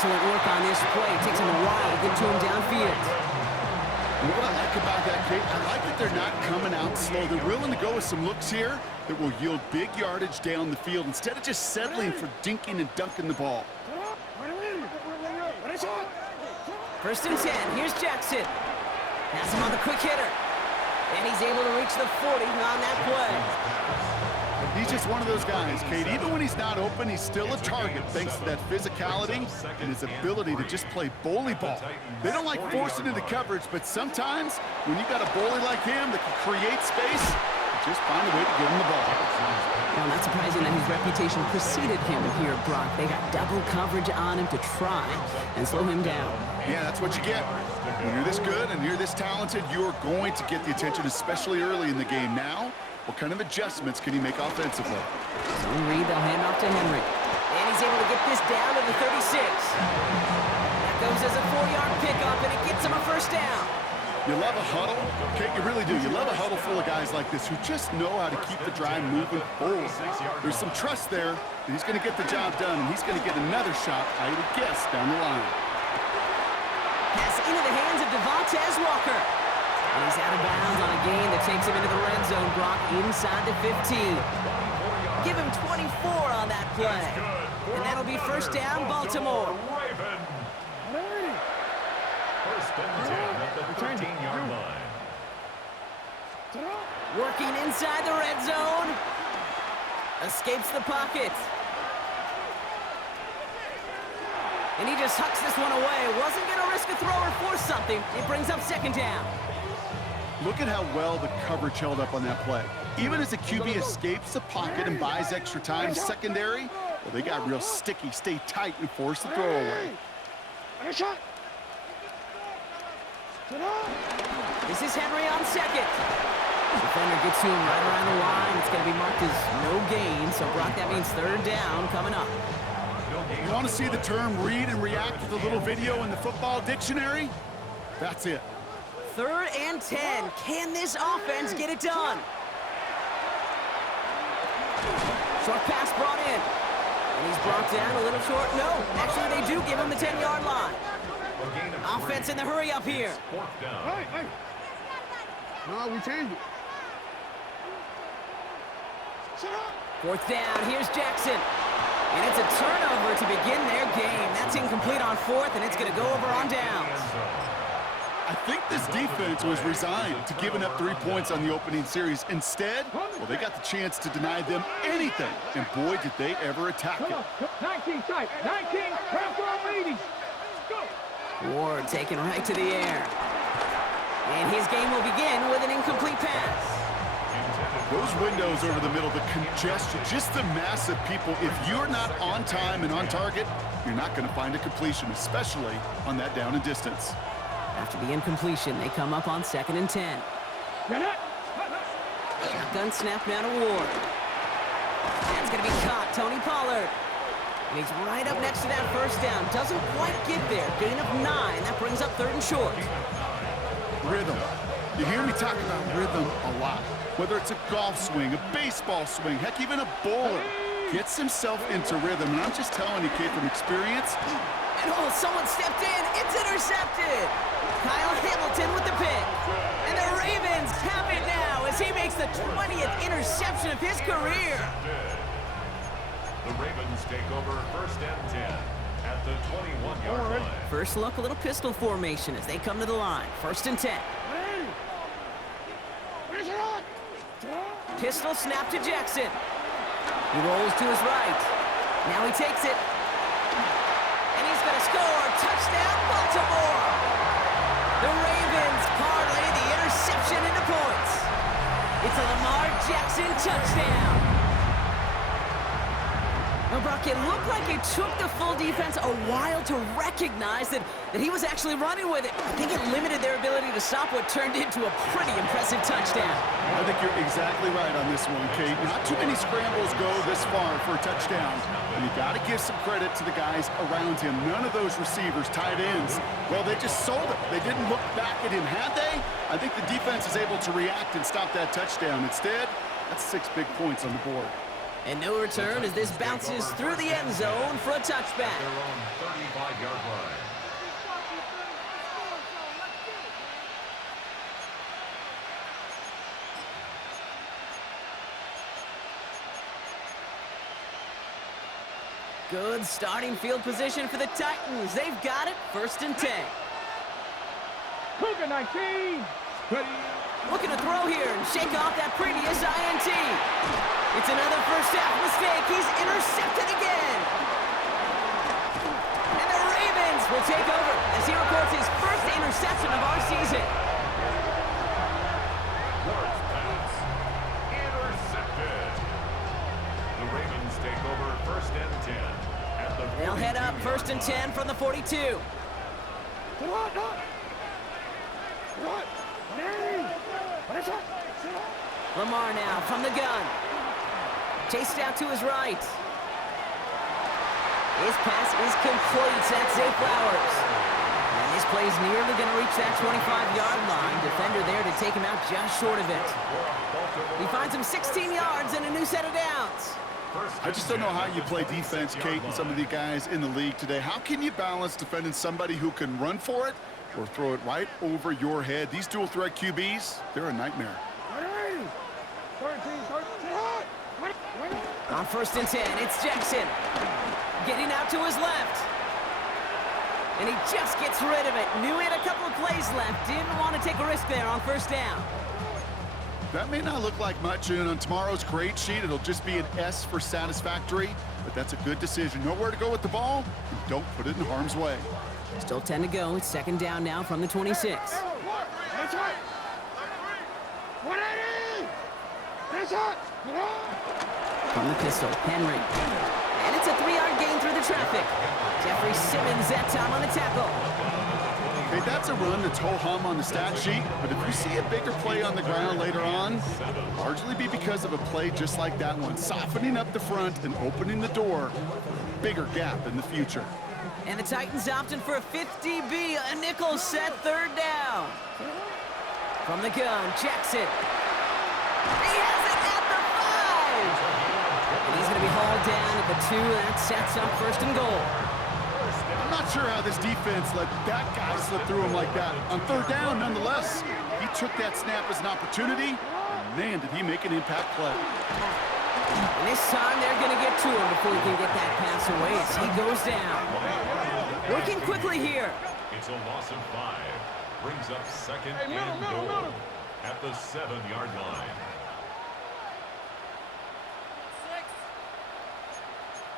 Excellent work on this play. It takes him a while to get to him downfield. What I like about that, Kate, I like that they're not coming out slow. They're willing to go with some looks here that will yield big yardage down the field instead of just settling for dinking and dunking the ball. First and 10. Here's Jackson. Pass him on the quick hitter. And he's able to reach the 40 on that play. He's just one of those guys, Kate. Even when he's not open, he's still a target thanks to that physicality and his ability to just play bully ball. They don't like forcing into coverage, but sometimes when you got a bully like him that can create space, you just find a way to give him the ball. Well, not surprising that his reputation preceded him here, Brock. They got double coverage on him to try and slow him down. Yeah, that's what you get. When you're this good and you're this talented, you're going to get the attention, especially early in the game. Now, what kind of adjustments can he make offensively? Zone read, they'll hand off to Henry. And he's able to get this down to the 36. That goes as a 4-yard pickup, and it gets him a first down. You love a huddle, Kate, you really do. You love a huddle full of guys like this who just know how to keep the drive moving forward. There's some trust there that he's going to get the job done, and he's going to get another shot, I would guess, down the line. Pass into the hands of Devontae Walker. And he's out of bounds on a gain that takes him into the red zone, Brock, inside the 15. Give him 24 on that play. And that'll be first down, Baltimore. First and 10 at the 13-yard line. Working inside the red zone. Escapes the pocket. And he just hucks this one away. Wasn't going to risk a throw or force something. It brings up second down. Look at how well the coverage held up on that play. Even as the QB escapes the pocket and buys extra time secondary, well, they got real sticky, stay tight, and force the throw away. This is Henry on second. Defender gets to him right around the line. It's going to be marked as no gain. So, Brock, that means third down coming up. You want to see the term read and react with a little video in the football dictionary? That's it. Third and 10. Can this offense get it done? Short pass brought in. And he's brought down a little short. No, actually they do give him the 10-yard line. Offense in the hurry up here. Hey. No, we changed it. Fourth down, here's Jackson. And it's a turnover to begin their game. That's incomplete on fourth, and it's going to go over on downs. I think this defense was resigned to giving up 3 points on the opening series. Instead, well, they got the chance to deny them anything. And boy, did they ever attack it. 19 tight, 19, wrap on ladies. Go. Ward taken right to the air. And his game will begin with an incomplete pass. Those windows over the middle, the congestion, just the mass of people. If you're not on time and on target, you're not going to find a completion, especially on that down and distance. After the incompletion, they come up on 2nd and 10. Shotgun snap now to Ward. That's going to be caught, Tony Pollard. And he's right up next to that first down. Doesn't quite get there. Gain of 9. That brings up 3rd and short. Rhythm. You hear me talk about rhythm a lot. Whether it's a golf swing, a baseball swing, heck, even a bowler gets himself into rhythm. And I'm just telling you, kid, from experience. And oh, someone stepped in. It's intercepted. Kyle Hamilton with the pick. And the Ravens have it now as he makes the 20th interception of his career. The Ravens take over 1st and 10 at the 21-yard line. First look, a little pistol formation as they come to the line. 1st and 10. Pistol snap to Jackson. He rolls to his right. Now he takes it. And he's going to score. Touchdown, Baltimore. The Ravens parlay the interception into points. It's a Lamar Jackson touchdown. Well, Brock, it looked like it took the full defense a while to recognize that he was actually running with it. I think it limited their ability to stop what turned into a pretty impressive touchdown. I think you're exactly right on this one, Kate. Not too many scrambles go this far for a touchdown. And you got to give some credit to the guys around him. None of those receivers, tight ends, well, they just sold it. They didn't look back at him, had they? I think the defense is able to react and stop that touchdown. Instead, that's 6 big points on the board. And no return as this bounces through the end zone for a touchback. Good starting field position for the Titans. They've got it, 1st and 10. Cougar 19. Ready. Looking to throw here and shake off that previous INT. It's another first half mistake. He's intercepted again. And the Ravens will take over as he records his first interception of our season. Lawrence pass. Intercepted. The Ravens take over 1st and 10 at the They'll head up 42 1st and 10 from the 42. Lamar now from the gun. Chased out to his right. His pass is complete. That's Zay Flowers. And this play's nearly going to reach that 25-yard line. Defender there to take him out just short of it. He finds him 16 yards and a new set of downs. I just don't know how you play defense, Kate, and some of the guys in the league today. How can you balance defending somebody who can run for it or throw it right over your head? These dual-threat QBs, they're a nightmare. On 1st and 10, it's Jackson. Getting out to his left. And he just gets rid of it. Knew he had a couple of plays left. Didn't want to take a risk there on 1st down. That may not look like much, and on tomorrow's grade sheet, it'll just be an S for satisfactory, but that's a good decision. Know where to go with the ball, and don't put it in harm's way. Still 10 to go. It's 2nd down now from the 26. From the pistol, Henry. And it's a 3-yard gain through the traffic. Jeffrey Simmons that time on the tackle. Okay, that's a run that's ho-hum on the stat sheet, but if you see a bigger play on the ground later on, it'll largely be because of a play just like that one, softening up the front and opening the door, bigger gap in the future. And the Titans opting for a 50B, a nickel set 3rd down. From the gun, Jackson. He has it at the 5. And he's going to be hauled down at the 2. That sets up 1st and goal. I'm not sure how this defense let that guy slip through him like that. On 3rd down, nonetheless, he took that snap as an opportunity, and man, did he make an impact play. And this time they're going to get to him before he can get that pass away as he goes down. Working quickly here. It's a loss of 5. Brings up 2nd and goal at the 7-yard line.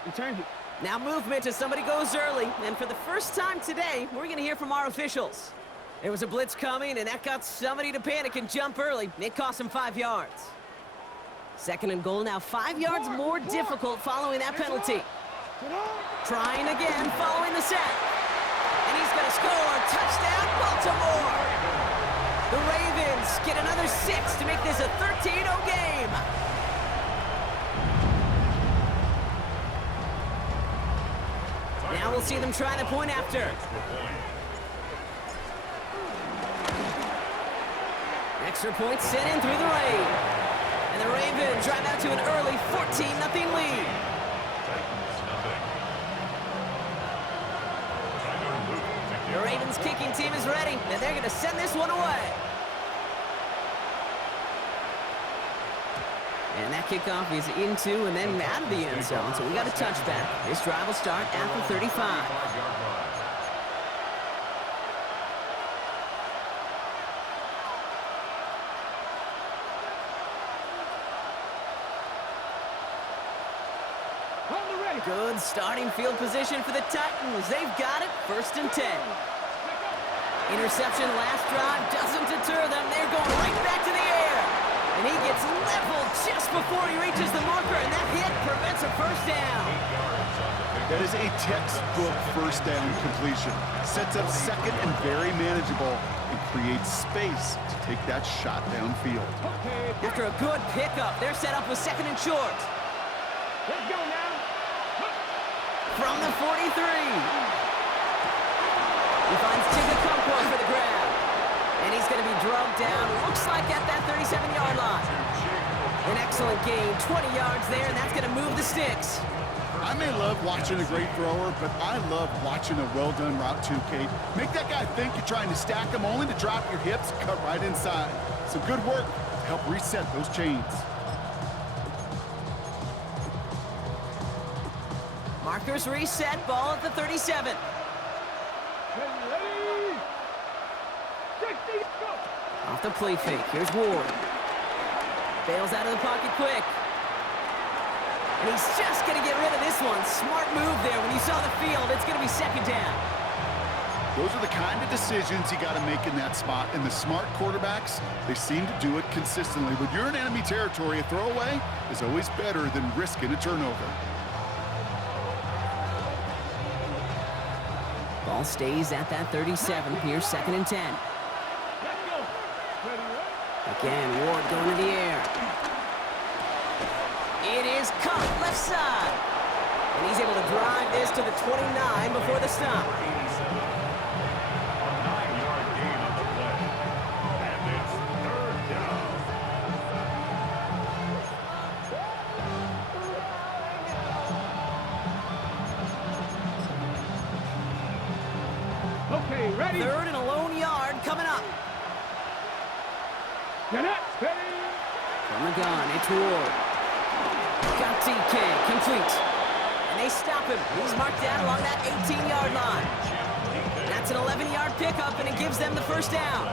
Return it. Now movement as somebody goes early. And for the first time today, we're going to hear from our officials. There was a blitz coming, and that got somebody to panic and jump early. It cost him 5 yards. 2nd and goal now, 5 yards more difficult following that penalty. Trying again following the set. And he's going to score. Touchdown, Baltimore. The Ravens get another 6 to make this a 13-0 game. Now we'll see them try the point after. Extra point sent in through the rain. And the Ravens drive out to an early 14-0 lead. The Ravens kicking team is ready, and they're going to send this one away. And that kickoff is into and then out of the end zone, so we got a touchback. This drive will start at the 35. Good starting field position for the Titans. They've got it, 1st and 10. Interception last drive doesn't deter them. They're going right back to the air. And he gets leveled just before he reaches the marker, and that hit prevents a 1st down. That is a textbook 1st down completion. Sets up 2nd and very manageable and creates space to take that shot downfield. After a good pickup, they're set up with 2nd and short. Let's go now. From the 43. He finds Chigakonkwo for the grab. And he's going to be drugged down, looks like at that 37-yard line. An excellent gain, 20 yards there, and that's going to move the sticks. I may love watching a great thrower, but I love watching a well-done route too, Kate. Make that guy think you're trying to stack him only to drop your hips, cut right inside. Some good work to help reset those chains. Markers reset, ball at the 37. Ready? 60, go! Off the play fake, here's Ward. Bails out of the pocket quick. And he's just going to get rid of this one. Smart move there. When you saw the field, it's going to be second down. Those are the kind of decisions you got to make in that spot. And the smart quarterbacks, they seem to do it consistently. When you're in enemy territory, a throwaway is always better than risking a turnover. Ball stays at that 37. Here's second and 10. Let's go! Ready, ready? Again, Ward going to the air. It is caught left side. And he's able to drive this to the 29 before the stop. 87. A 9-yard gain on the play. And it's third down. Okay, ready? Third and a lone yard coming up. Get it! Ready? From the gun, it's Ward. Got DK, complete. And they stop him. He's marked down along that 18-yard line. That's an 11-yard pickup, and it gives them the first down.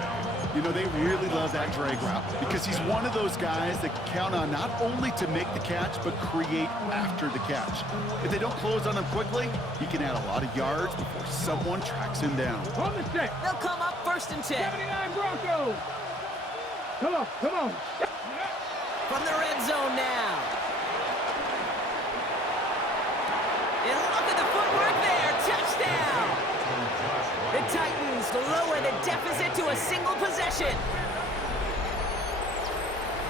You know, they really love that drag route because he's one of those guys that can count on not only to make the catch, but create after the catch. If they don't close on him quickly, he can add a lot of yards before someone tracks him down. On the stick! They'll come up first and 10. 79 Broncos! Come on, come on! From the red zone now. And look at the footwork there. Touchdown. The Titans lower the deficit to a single possession.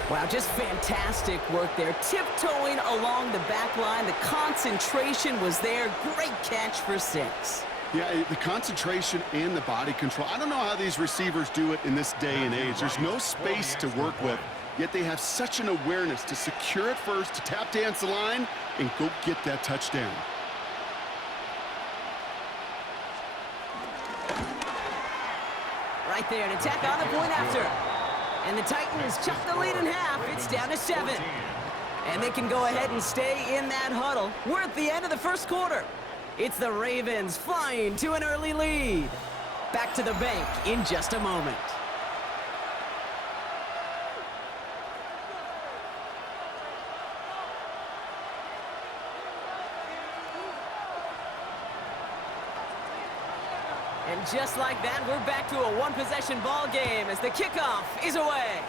Wow, just fantastic work there. Tiptoeing along the back line. The concentration was there. Great catch for 6. Yeah, the concentration and the body control. I don't know how these receivers do it in this day and age. There's no space to work with, yet they have such an awareness to secure it first, to tap dance the line, and go get that touchdown. Right there to tack on the point after. And the Titans chop the lead in half. It's down to 7. And they can go ahead and stay in that huddle. We're at the end of the first quarter. It's the Ravens flying to an early lead. Back to the bank in just a moment. And just like that, we're back to a one-possession ball game as the kickoff is away.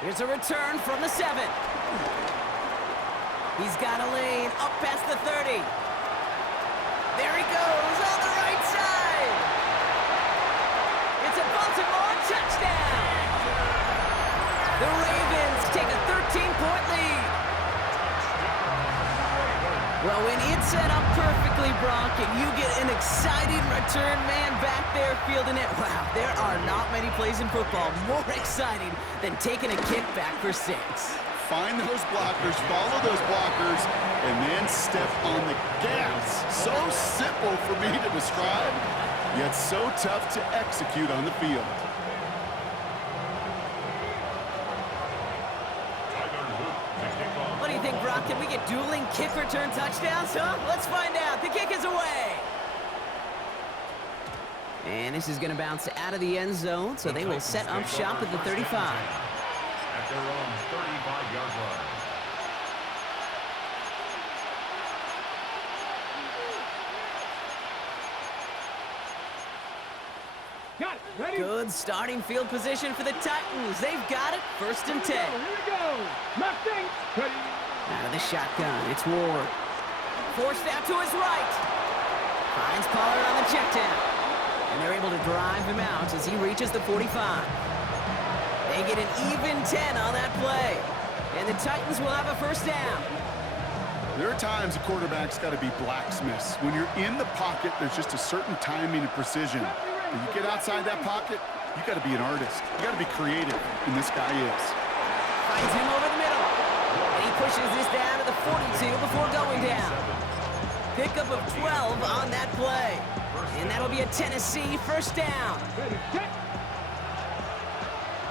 Here's a return from the 7. He's got a lane up past the 30. There he goes on the right side. It's a Baltimore touchdown. The Ravens take a 13-point lead. Well, when it's set up perfectly, Brock, and you get an exciting return man back there fielding it, wow, there are not many plays in football more exciting than taking a kick back for 6. Find those blockers, follow those blockers, and then step on the gas. So simple for me to describe, yet so tough to execute on the field. What do you think, Brock? Can we get dueling kick return touchdowns, huh? Let's find out. The kick is away. And this is going to bounce out of the end zone, so they will set up shop at the 35. At their own 35-yard line. Got it! Ready? Good starting field position for the Titans. They've got it. First and 10. Here we go! Nothing! Ready? Out of the shotgun, it's Ward. Forced out to his right. Finds Pollard on the check down. And they're able to drive him out as he reaches the 45. They get an even 10 on that play. And the Titans will have a first down. There are times a quarterback's got to be blacksmiths. When you're in the pocket, there's just a certain timing and precision. When you get outside that pocket, you got to be an artist. You got to be creative, and this guy is. Finds him over the middle. And he pushes this down to the 42 before going down. Pickup of 12 on that play. And that'll be a Tennessee first down. Ready? Set!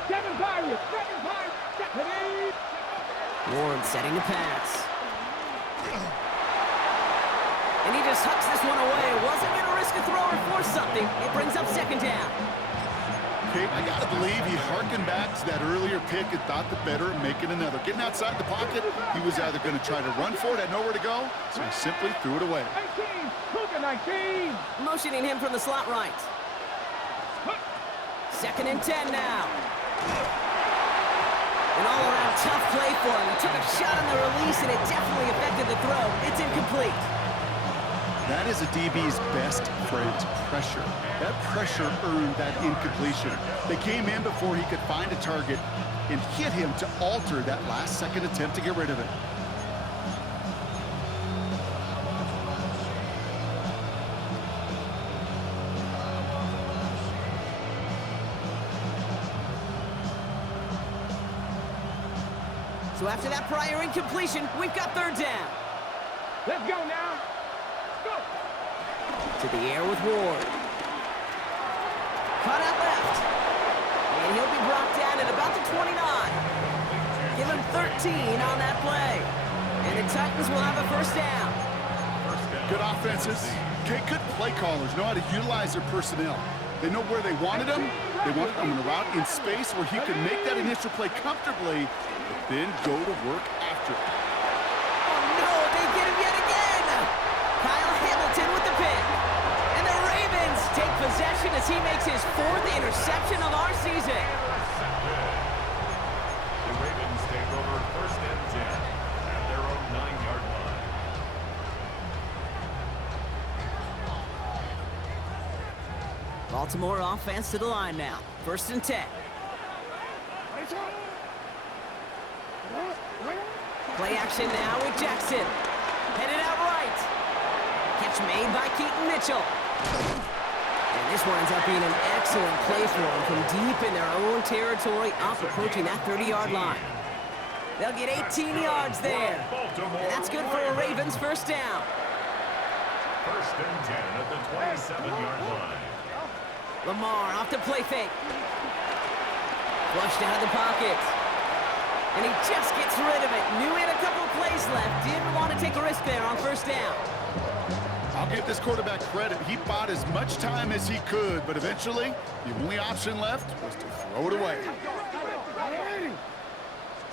7 Pirates! 7 Pirates! Ready? Ward setting the pass. And he just hucks this one away. Wasn't going to risk a throw or force something. It brings up second down. Kate, I got to believe he harkened back to that earlier pick and thought the better of making another. Getting outside the pocket, he was either going to try to run for it, had nowhere to go, so he simply threw it away. 19, look at 19. Motioning him from the slot right. Second and 10 now. An all-around tough play for him. He took a shot on the release, and it definitely affected the throw. It's incomplete. That is a DB's best friend, pressure. That pressure earned that incompletion. They came in before he could find a target and hit him to alter that last-second attempt to get rid of it. So after that prior incompletion, we've got third down. Let's go now. Go. To the air with Ward. Cut out left. And he'll be brought down at about the 29. Give him 13 on that play. And the Titans will have a first down. Good offenses. Okay, good play callers know how to utilize their personnel. They know where they wanted him. They wanted him in a route in space where he could make that initial play comfortably, but then go to work after it. Oh no, they get him yet again! Kyle Hamilton with the pick. And the Ravens take possession as he makes his fourth interception of our season. The Ravens take over first and 10 at their own 9-yard line. Baltimore offense to the line now. First and 10. Play action now with Jackson. Headed out right. Catch made by Keaton Mitchell. And this one ends up being an excellent play for him from deep in their own territory, up approaching that 30-yard line. They'll get 18 yards there. And that's good for a Ravens first down. First and 10 at the 27-yard line. Lamar off the play fake. Flushed out of the pocket. And he just gets rid of it. Knew he had a couple of plays left. Didn't want to take a risk there on first down. I'll give this quarterback credit. He bought as much time as he could, but eventually, the only option left was to throw it away.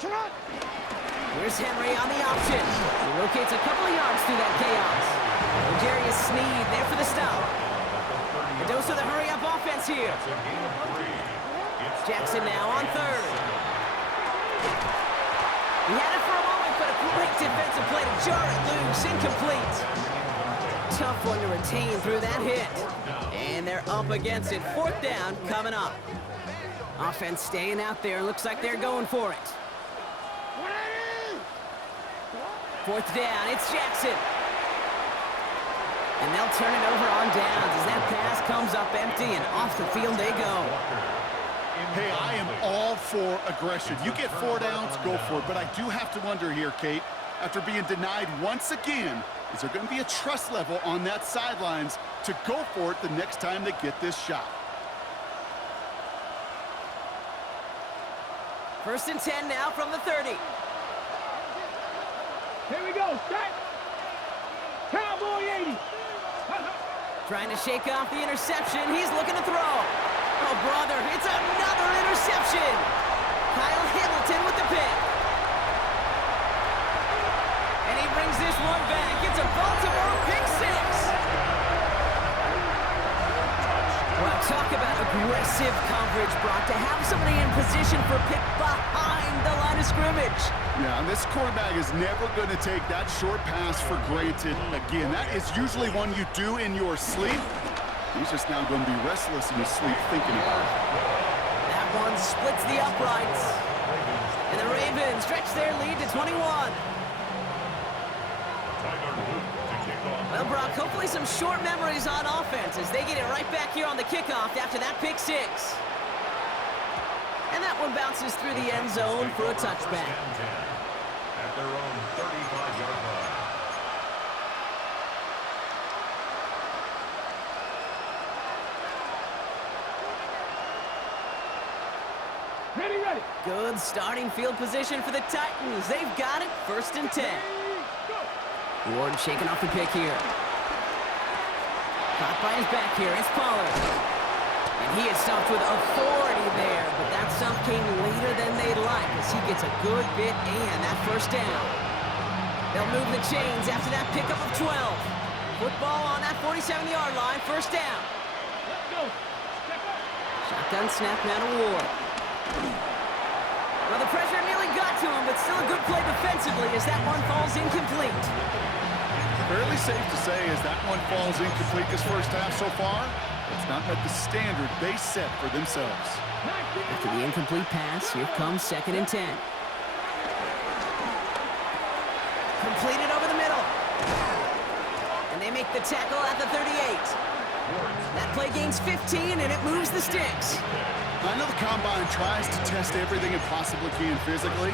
Here's Henry on the option. He rotates a couple of yards through that chaos. Darius Sneed there for the stop. A dose of the hurry-up offense here. Jackson now on third. He had it for a moment, but a great defensive play to jar it loose. Incomplete. Tough one to retain through that hit. And they're up against it. Fourth down coming up. Offense staying out there. Looks like they're going for it. Fourth down, it's Jackson. And they'll turn it over on downs as that pass comes up empty and off the field they go. Hey, I am all for aggression. You get 4 downs, go for it. But I do have to wonder here, Kate, after being denied once again, is there going to be a trust level on that sidelines to go for it the next time they get this shot? First and 10 now from the 30. Here we go. Set. Cowboy 80. Trying to shake off the interception. He's looking to throw. Oh, brother, it's another interception. Kyle Hamilton with the pick. And he brings this one back. It's a Baltimore pick six. Well, talk about aggressive coverage, Brock. To have somebody in position for pick behind the line of scrimmage. Yeah, and this quarterback is never going to take that short pass for granted again. That is usually one you do in your sleep. He's just now going to be restless in his sleep thinking about it. That one splits the uprights. And the Ravens stretch their lead to 21. Well, Brock, hopefully some short memories on offense as they get it right back here on the kickoff after that pick six. And that one bounces through the end zone for a touchback. At their own 35-yard line. Ready, ready. Good starting field position for the Titans. They've got it. First and 10. Go. Ward shaking off the pick here. Caught by his back here. It's Pollard. And he is stumped with authority there, but that stump came later than they'd like as he gets a good bit and that first down. They'll move the chains after that pickup of 12. Football on that 47-yard line, first down. Let's go. Step up. Shotgun snap now to Ward. Well, the pressure nearly got to him, but still a good play defensively as that one falls incomplete. Fairly safe to say as that one falls incomplete this first half so far, it's not met the standard they set for themselves. After the incomplete pass, here comes 2nd and 10. Completed over the middle. And they make the tackle at the 38. That play gains 15, and it moves the sticks. I know the Combine tries to test everything it possibly can physically,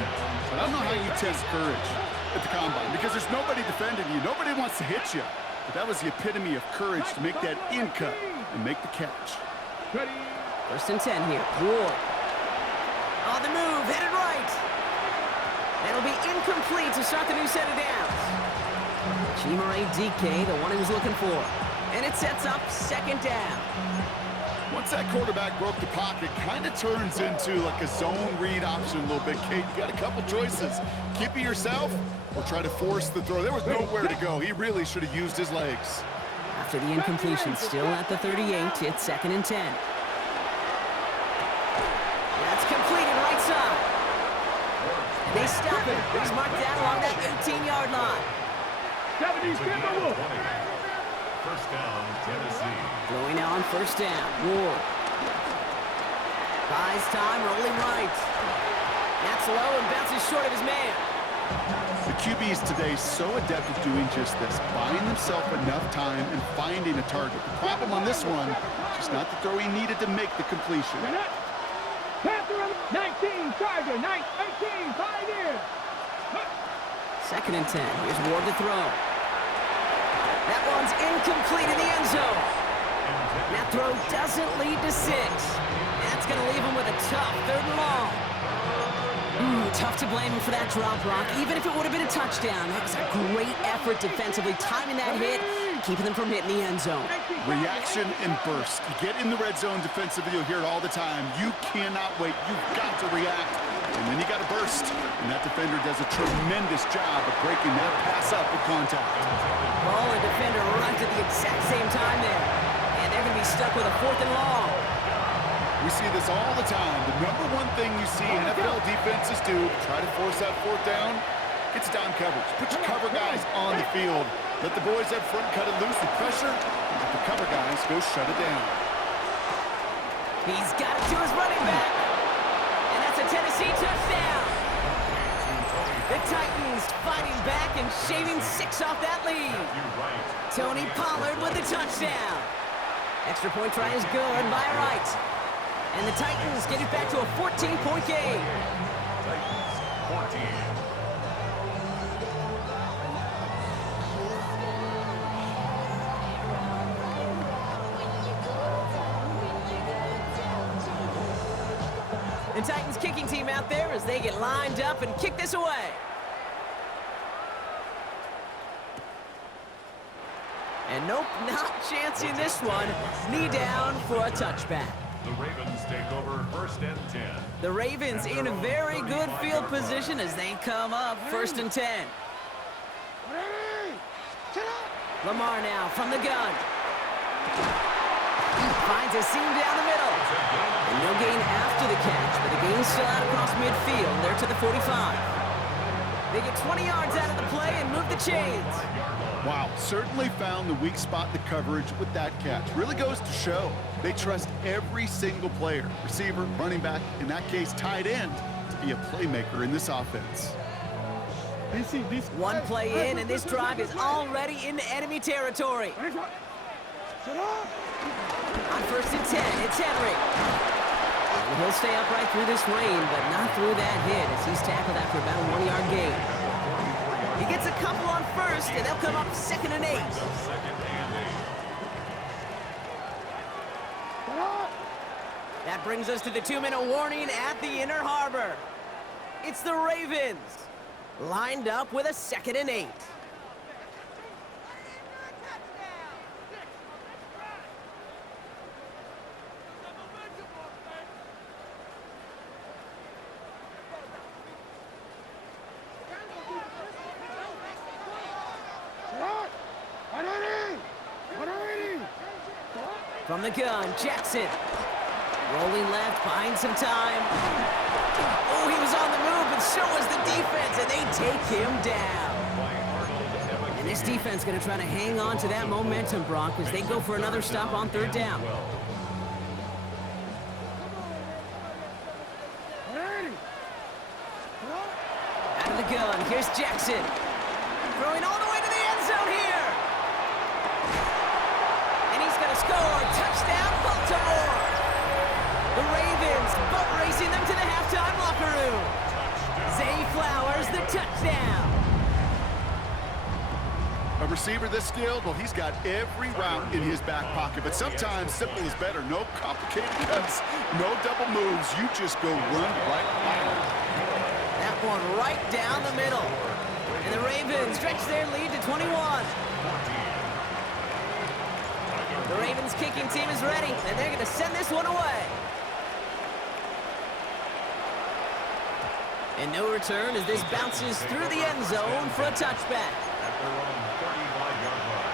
but I don't know how you test courage at the Combine because there's nobody defending you. Nobody wants to hit you. But that was the epitome of courage to make that in cut and make the catch. Ready. 1st and 10 here. Ward. On the move, headed right. That'll be incomplete to start the new set of downs. Chimere DK, the one he was looking for. And it sets up 2nd down. Once that quarterback broke the pocket, kind of turns into like a zone read option a little bit, Kate. You got a couple choices. Keep it yourself or try to force the throw. There was nowhere to go. He really should have used his legs. After the incompletion, still at the 38, it's 2nd and 10. That's completed right side. And they stop him. He's marked down along that 18-yard line. 70's Kimberwood. First down, Tennessee. Throwing now on 1st down. Ward. Buys time, rolling right. That's low and bounces short of his man. The QBs today so adept at doing just this, buying themselves enough time and finding a target. The problem on this one, just not the throw he needed to make the completion. Panther 19, Charger, 18, Pioneer. 2nd and 10. Here's Ward to throw. That one's incomplete in the end zone. That throw doesn't lead to 6. That's going to leave him with a tough 3rd and long. Tough to blame him for that drop, Rock. Even if it would have been a touchdown, that was a great effort defensively, timing that hit, keeping them from hitting the end zone. Reaction and burst. You get in the red zone defensively, you'll hear it all the time. You cannot wait. You've got to react. And then you got to burst. And that defender does a tremendous job of breaking that pass up with contact. Ball and defender runs at the exact same time there. And they're going to be stuck with a 4th and long. We see this all the time. The number one thing you see NFL defenses do, try to force that 4th down, it's down coverage. Put your cover guys on the field. Let the boys up front cut it loose with pressure, and let the cover guys go shut it down. He's got it to his running back. And that's a Tennessee touchdown. The Titans fighting back and shaving 6 off that lead. Tony Pollard with the touchdown. Extra point try is good by Wright. And the Titans get it back to a 14-point game. Titans, 14. The Titans kicking team out there as they get lined up and kick this away. And nope, not chancing this one. Knee down for a touchback. The Ravens take over 1st and 10. The Ravens in a very good field position as they come up 1st and 10. Lamar now from the gun. Finds a seam down the middle. And no gain after the catch, but the gain's still out across midfield. They're to the 45. They get 20 yards out of the play and move the chains. Wow, certainly found the weak spot in the coverage with that catch. Really goes to show they trust every single player, receiver, running back, in that case tight end, to be a playmaker in this offense. One play in, and this drive is already into enemy territory. On 1st and 10, it's Henry. And he'll stay upright through this rain, but not through that hit as he's tackled after about a 1-yard gain. He gets a couple on 1st, and they'll come up 2nd and 8. That brings us to the 2-minute warning at the Inner Harbor. It's the Ravens, lined up with a 2nd and 8. From the gun, Jackson. Rolling left, buying some time. Oh, he was on the move, but so was the defense, and they take him down. And this defense going to try to hang on to that momentum, Brock, as they go for another stop on third down. Out of the gun, here's Jackson. Throwing all the way to the end zone here. And he's going to score. Touchdown, Baltimore. The Ravens boat racing them to the halftime locker room. Zay Flowers, the touchdown. A receiver this skilled, well, he's got every route in his back pocket, but sometimes simple is better. No complicated cuts, no double moves. You just go run right by him. That one right down the middle. And the Ravens stretch their lead to 21. The Ravens kicking team is ready, and they're going to send this one away. And no return as this bounces through the end zone for a touchback. At their own 35-yard line.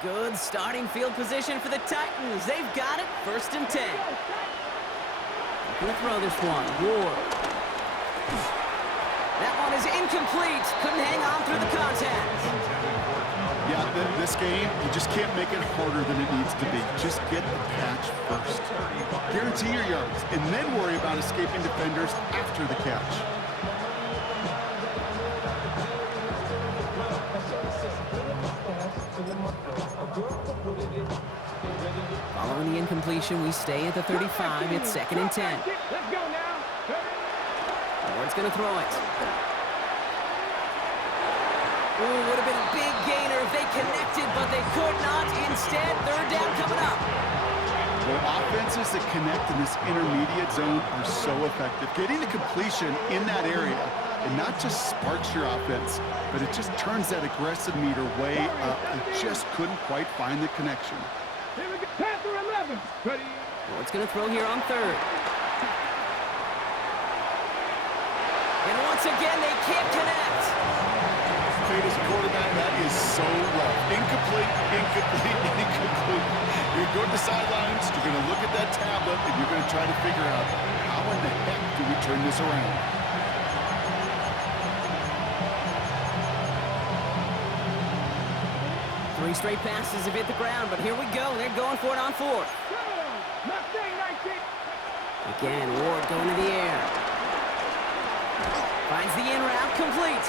Good starting field position for the Titans. They've got it, 1st and 10. Gonna throw this one, Ward. That one is incomplete. Couldn't hang on through the contact. Yeah, this game, you just can't make it harder than it needs to be. Just get the catch first. Guarantee your yards, and then worry about escaping defenders after the catch. Following the incompletion, we stay at the 35. It's 2nd and 10. Let's go now. Ward's gonna throw it. Ooh, would have been a big gainer if they connected, but they could not. Instead, 3rd down coming up. Well, offenses that connect in this intermediate zone are so effective. Getting the completion in that area, it not just sparks your offense, but it just turns that aggressive meter way up. They just couldn't quite find the connection. Here we go. Panther 11. Ready. Ward's gonna throw here on 3rd. And once again, they can't connect. Kate, as a quarterback, that is so rough. Incomplete, incomplete, incomplete. You go to the sidelines, you're going to look at that tablet, and you're going to try to figure out how in the heck do we turn this around. Three straight passes have hit the ground, but here we go. They're going for it on 4th. Mustang 19. Again, Ward going to the air. Finds the in route, complete.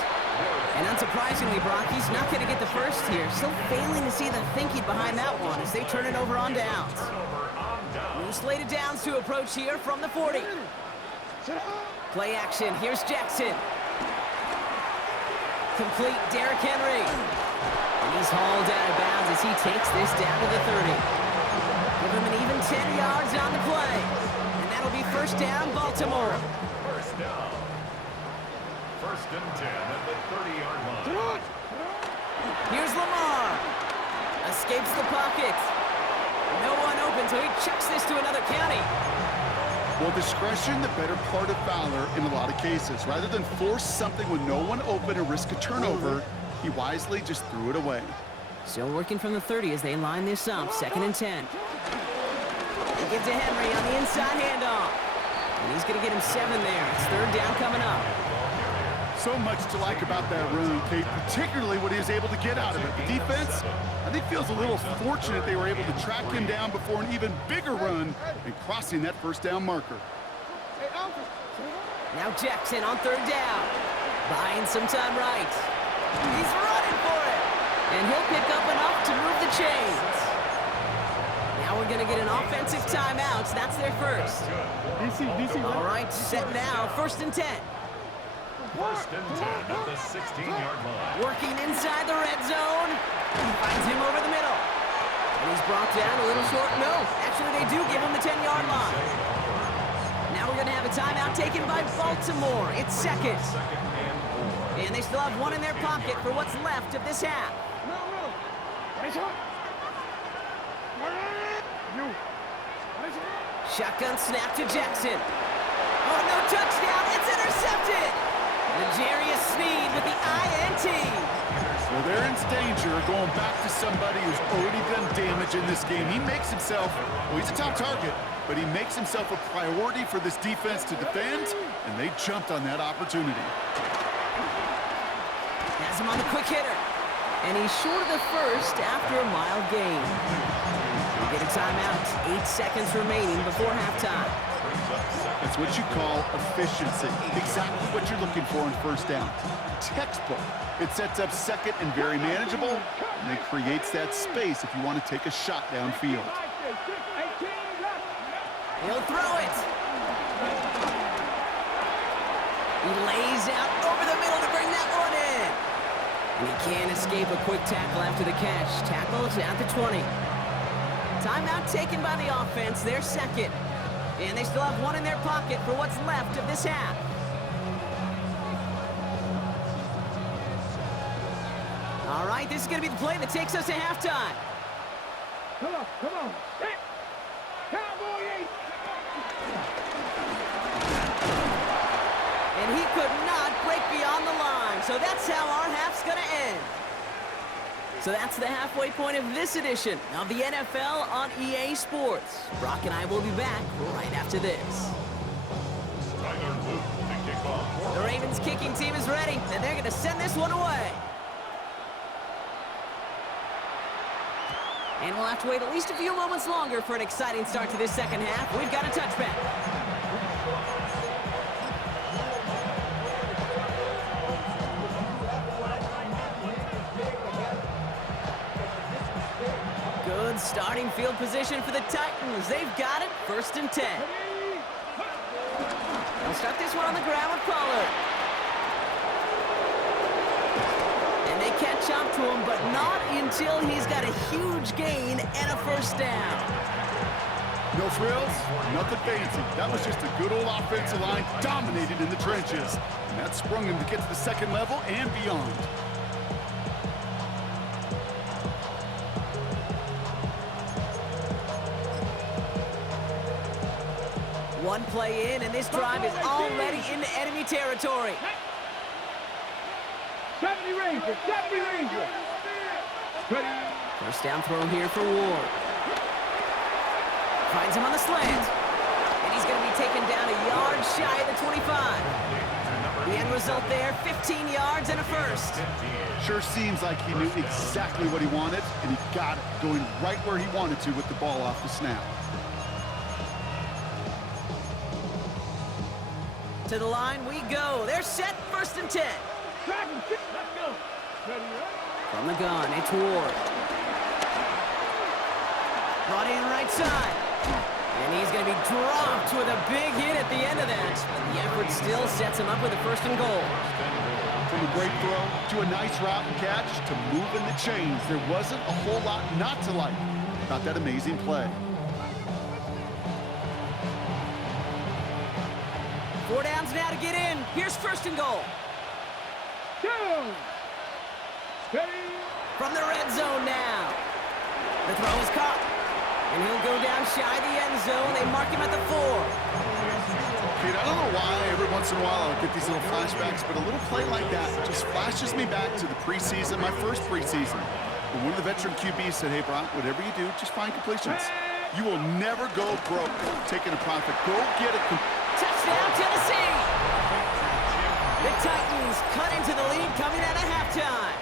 And unsurprisingly, Brock, he's not going to get the first here. Still failing to see the thinking behind that one as they turn it over on downs. New slated downs to approach here from the 40. Play action, here's Jackson. Complete, Derrick Henry. And he's hauled out of bounds as he takes this down to the 30. Give him an even 10 yards on the play. And that'll be 1st down, Baltimore. 1st down. 1st and 10 at the 30-yard line. Here's Lamar. Escapes the pocket. No one open, so he chucks this to another county. Well, discretion, the better part of valor in a lot of cases. Rather than force something with no one open and risk a turnover, he wisely just threw it away. Still working from the 30 as they line this up, 2nd and 10. They give to Henry on the inside handoff. And he's going to get him 7 there. It's 3rd down coming up. So much to like about that run, Kate, particularly what he was able to get out of it. The defense, I think, feels a little fortunate they were able to track him down before an even bigger run and crossing that 1st down marker. Now Jackson on 3rd down. Buying some time right. He's running for it. And he'll pick up enough to move the chains. Now we're going to get an offensive timeout. That's their first. All right, set now. 1st and 10. 1st and 10 at the 16-yard line. Working inside the red zone. Finds him over the middle. And he's brought down a little short. No, actually they do give him the 10-yard line. Now we're going to have a timeout taken by Baltimore. It's 2nd. And they still have one in their pocket for what's left of this half. Shotgun snap to Jackson. Oh, no touchdown. It's intercepted. L'Jarius Sneed with the INT. Well, they're in danger of going back to somebody who's already done damage in this game. He makes himself, well, he's a top target, but he makes himself a priority for this defense to defend, and they jumped on that opportunity. Has him on the quick hitter. And he's short of the first after a mild gain. We get a timeout. 8 seconds remaining before halftime. That's what you call efficiency. Exactly what you're looking for in first down. Textbook. It sets up second and very manageable, and it creates that space if you want to take a shot downfield. He'll throw it. He lays out over the middle to bring that one in. We can't escape a quick tackle after the catch. Tackle is at the 20. Timeout taken by the offense, their second. And they still have one in their pocket for what's left of this half. All right, this is going to be the play that takes us to halftime. Come on. Set. Cowboy 8. And he could not break beyond the line. So that's how our half's going to end. So that's the halfway point of this edition of the NFL on EA Sports. Brock and I will be back right after this. The Ravens kicking team is ready, and they're going to send this one away. And we'll have to wait at least a few moments longer for an exciting start to this second half. We've got a touchback. Good starting field position for the Titans. They've got it, 1st and 10. They'll start this one on the ground with Pollard. And they catch up to him, but not until he's got a huge gain and a first down. No frills, nothing fancy. That was just a good old offensive line dominated in the trenches. And that sprung him to get to the second level and beyond. One play in, and this drive is already into enemy territory. 70 Rangers. Ready. First down throw here for Ward. Finds him on the slant. And he's going to be taken down a yard shy of the 25. The end result there, 15 yards and a first. Sure seems like he knew exactly what he wanted, and he got it, going right where he wanted to with the ball off the snap. To the line we go. They're set, 1st and 10. Let's go. Ready. From the gun, it's Ward. Brought in right side. And he's going to be dropped with a big hit at the end of that. But the effort still sets him up with a 1st and goal. From a great throw to a nice route and catch to moving the chains, there wasn't a whole lot not to like about that amazing play. 4 downs now to get in. Here's 1st and goal. Go. Ready. From the red zone now. The throw is caught. And he'll go down shy of the end zone. They mark him at the 4. Kate, I don't know why every once in a while I'll get these little flashbacks, but a little play like that just flashes me back to the preseason, my first preseason. When one of the veteran QBs said, hey, Brock, whatever you do, just find completions. You will never go broke taking a profit. Go get it. Touchdown, Tennessee! The Titans cut into the lead coming out of halftime.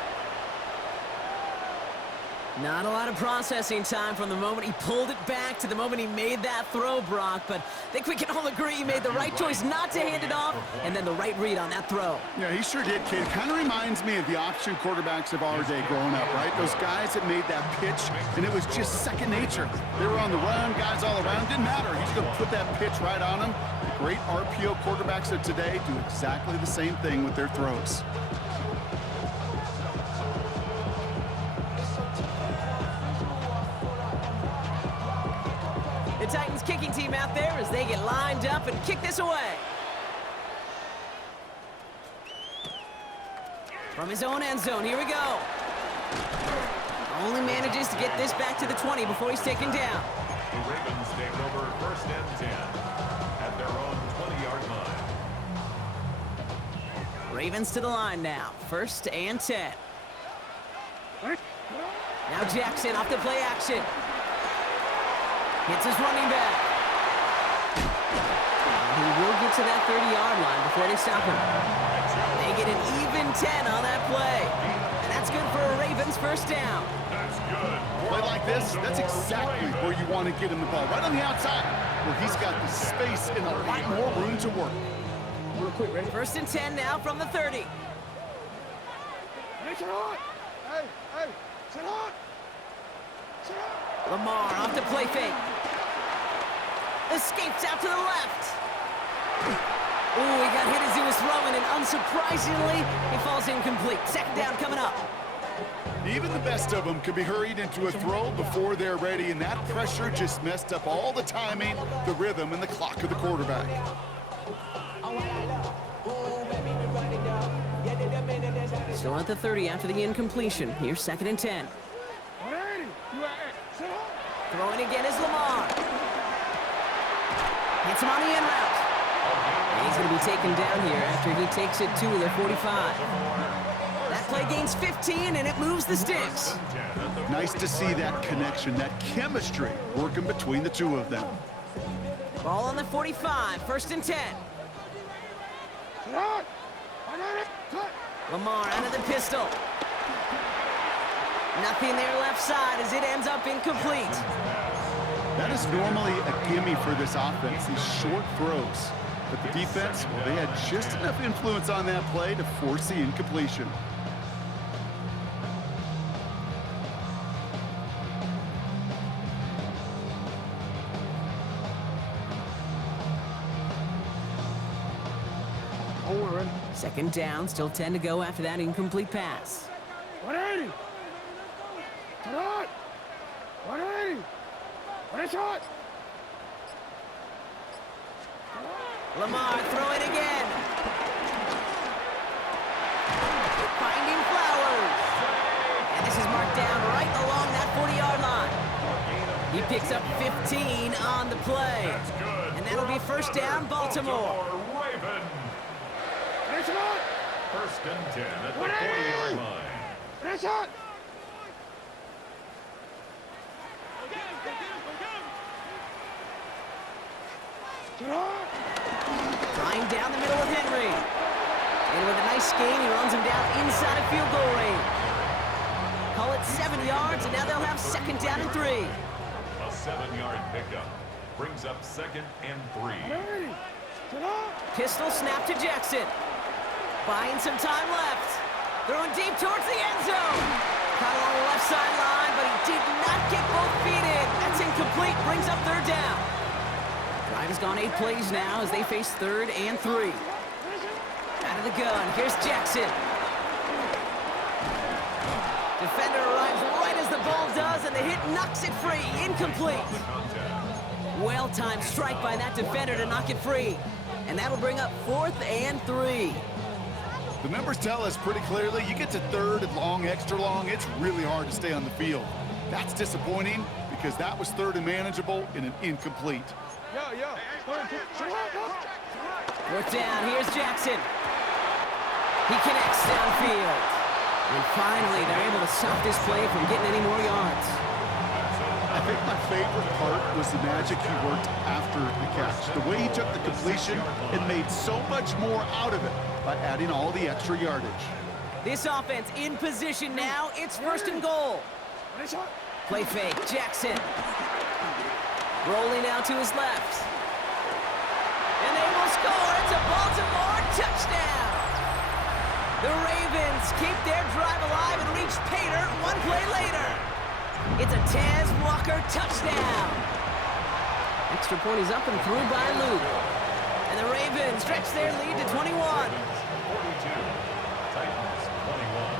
Not a lot of processing time from the moment he pulled it back to the moment he made that throw, Brock. But I think we can all agree he made the right choice not to hand it off, and then the right read on that throw. Yeah, he sure did, kid. It kind of reminds me of the option quarterbacks of our day growing up, right? Those guys that made that pitch, and it was just second nature. They were on the run, guys all around. Didn't matter. He's going to put that pitch right on them. The great RPO quarterbacks of today do exactly the same thing with their throws. The Titans kicking team out there as they get lined up and kick this away. From his own end zone, here we go. Only manages to get this back to the 20 before he's taken down. The Ravens take over 1st and 10. Ravens to the line now. 1st and 10. Now Jackson off the play action. Hits his running back. And he will get to that 30-yard line before they stop him. They get an even 10 on that play. And that's good for a Ravens 1st down. That's good. Play like this, that's exactly where you want to get him the ball. Right on the outside, where he's got the space and a lot more room to work. Real quick, ready? 1st and 10 now from the 30. Hey, sit on! Hey, sit on! Sit on! Lamar off the play fake. Escapes out to the left. Ooh, he got hit as he was throwing, and unsurprisingly, he falls incomplete. 2nd down coming up. Even the best of them could be hurried into a throw before they're ready, and that pressure just messed up all the timing, the rhythm, and the clock of the quarterback. Still at the 30 after the incompletion. Here's 2nd and 10. Throwing again is Lamar. Hits him on the in route. And he's going to be taken down here after he takes it to the 45. That play gains 15, and it moves the sticks. Nice to see that connection, that chemistry working between the two of them. Ball on the 45, 1st and 10. Lamar out of the pistol. Nothing there left side as it ends up incomplete. That is normally a gimme for this offense, these short throws. But the defense, well, they had just enough influence on that play to force the incompletion. Second down, still 10 to go after that incomplete pass. 180! Sit on! 180! What a shot! Lamar throwing again. Finding Flowers. And this is marked down right along that 40-yard line. He picks up 15 on the play. And that'll be 1st down, Baltimore. Raven. What a shot! 1st and 10 at the 40-yard line. What a shot! Sit on! Flying down the middle with Henry. And with a nice gain, he runs him down inside of field goal range. Call it 7 yards, and now they'll have 2nd down and 3. A 7-yard pickup brings up 2nd and 3. 180! Sit on! Pistol snap to Jackson. Buying some time left. Throwing deep towards the end zone. Caught along the left sideline, but he did not get both feet in. That's incomplete. Brings up 3rd down. Drive has gone 8 plays now as they face 3rd and 3. Out of the gun. Here's Jackson. Defender arrives right as the ball does, and the hit knocks it free. Incomplete. Well-timed strike by that defender to knock it free. And that'll bring up 4th and 3. The numbers tell us pretty clearly, you get to 3rd and long, extra long, it's really hard to stay on the field. That's disappointing because that was 3rd and manageable in an incomplete. 4th down, here's Jackson. He connects downfield. And finally, they're able to stop this play from getting any more yards. I think my favorite part was the magic he worked after the catch. The way he took the completion and made so much more out of it by adding all the extra yardage. This offense in position now. It's 1st and goal. Play fake, Jackson. Rolling out to his left. And they will score. It's a Baltimore touchdown. The Ravens keep their drive alive and reach pay dirt 1 play later. It's a Taz Walker touchdown. Extra point is up and through by Luke. And the Ravens stretch their lead to 21. 42. Titans 21.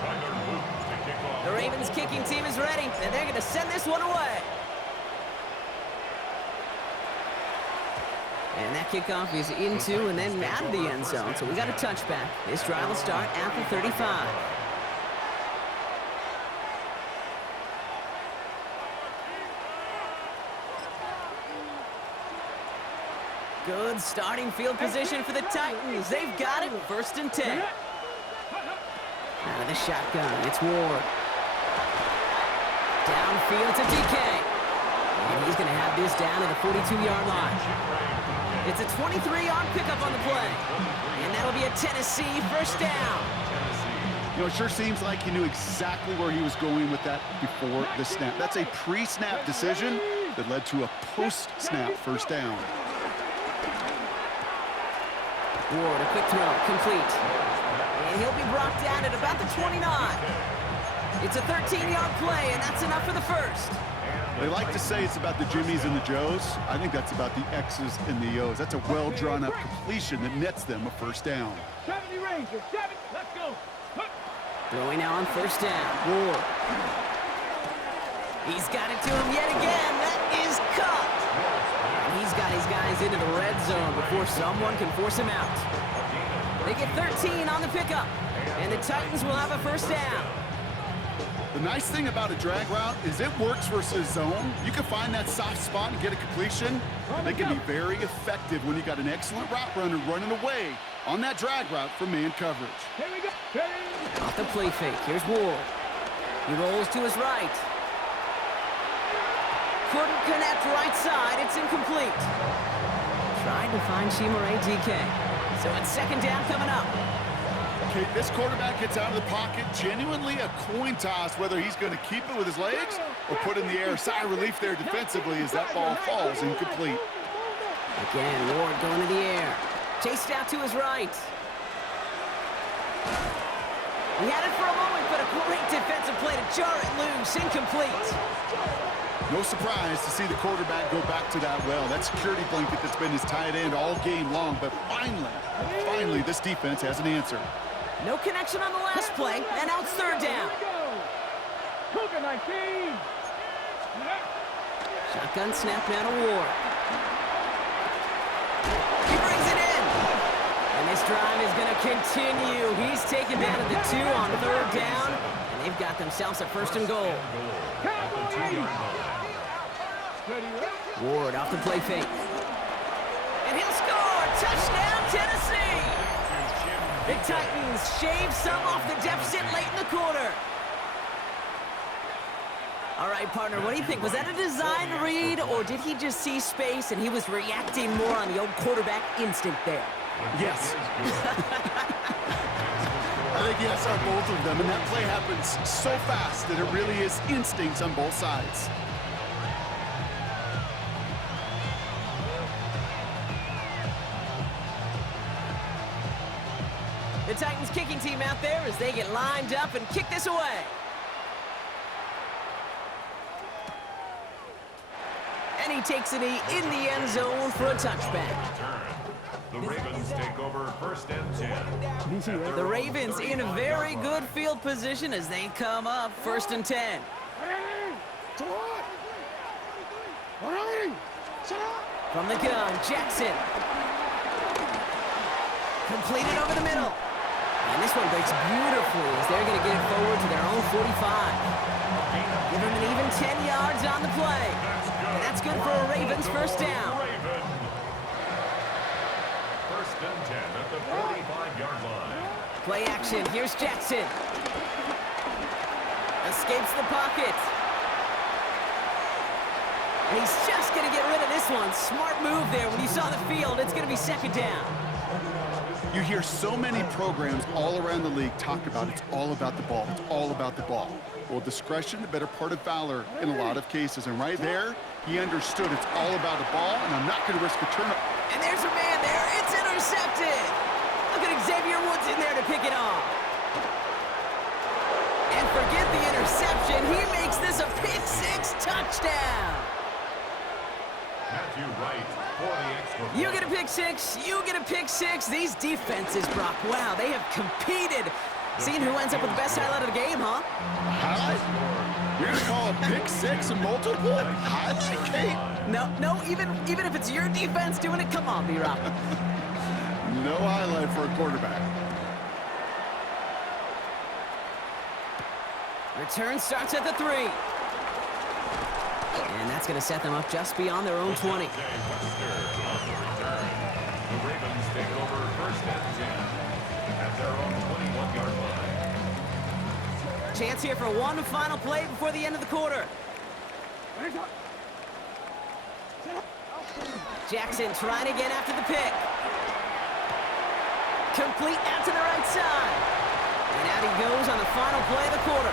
Tyler Luke to kick off. The Ravens kicking team is ready, and they're going to send this one away. And that kickoff is into and then out of the end zone, so we got a touchback. This drive will start at the 35. Good starting field position for the Titans. They've got it, 1st and 10. Out of the shotgun, it's Ward. Downfield to DK. And he's going to have this down at the 42-yard line. It's a 23-yard pickup on the play. And that'll be a Tennessee 1st down. You know, it sure seems like he knew exactly where he was going with that before the snap. That's a pre-snap decision that led to a post-snap 1st down. Ward, a quick throw, complete. And he'll be brought down at about the 29. It's a 13-yard play, and that's enough for the 1st. They like to say it's about the Jimmies and the Joes. I think that's about the X's and the O's. That's a well-drawn-up completion that nets them a 1st down. 70 Rangers, 70, let's go. Throwing now on 1st down. Ward. He's got it to him yet again. That is caught. And he's got his guys into the red zone before someone can force him out. They get 13 on the pickup, and the Titans will have a 1st down. The nice thing about a drag route is it works versus zone. You can find that soft spot and get a completion. And they can be very effective when you got an excellent route runner running away on that drag route from man coverage. Here we go. Off the play fake, here's Ward. He rolls to his right. Couldn't connect right side, it's incomplete. Trying to find Chimere DK. So it's 2nd down coming up. Okay, this quarterback gets out of the pocket, genuinely a coin toss whether he's going to keep it with his legs or put in the air. Sigh of relief there defensively as that ball falls incomplete. Again, Ward going to the air. Chased out to his right. He had it for a moment, but a great defensive play to jar it loose. Incomplete. No surprise to see the quarterback go back to that well. That security blanket that's been his tight end all game long, but finally, this defense has an answer. No connection on the last play, and now it's 3rd down. Cougar 19. Shotgun snap now to Ward. He brings it in. And this drive is going to continue. He's taken down at the 2 on 3rd down, and they've got themselves a 1st and goal. Ward off the play fake. And he'll score! Touchdown, Tennessee! The Titans shave some off the deficit late in the quarter. All right, partner, what do you think? Was that a design read, or did he just see space and he was reacting more on the old quarterback instinct there? Yes. I think yes on both of them, and that play happens so fast that it really is instincts on both sides. The Titans kicking team out there as they get lined up and kick this away. And he takes a knee in the end zone for a touchback. The Ravens take over 1st and 10. The Ravens in a very good field position as they come up 1st and 10. From the gun, Jackson. Completed over the middle. And this one breaks beautifully as they're going to get it forward to their own 45. Give them an even 10 yards on the play. And that's good for a Ravens 1st down. 1st and 10 at the 45-yard line. Play action. Here's Jackson. Escapes the pocket. And he's just going to get rid of this one. Smart move there. When you saw the field, it's going to be 2nd down. You hear so many programs all around the league talk about it's all about the ball. It's all about the ball. Well, discretion, the better part of valor in a lot of cases. And right there, he understood it's all about the ball, and I'm not going to risk a turnover. And there's a man there. It's intercepted. Look at Xavier Woods in there to pick it off. And forget the interception. He makes this a pick-6 touchdown. Matthew Wright for the extra point. You get a pick-6. You get a pick-6. These defenses, Brock, wow, they have competed. Seeing who ends up with the best highlight of the game, huh? Highlight? You're going to call a pick-6 a multiple? Highlight, Kate? No, even if it's your defense doing it, come on, B-Rob. No highlight for a quarterback. Return starts at the 3. And that's going to set them up just beyond their own 20. The Ravens take over first and 10 at their own 21-yard line. Chance here for one final play before the end of the quarter. Jackson trying to get after the pick. Complete out to the right side. And out he goes on the final play of the quarter.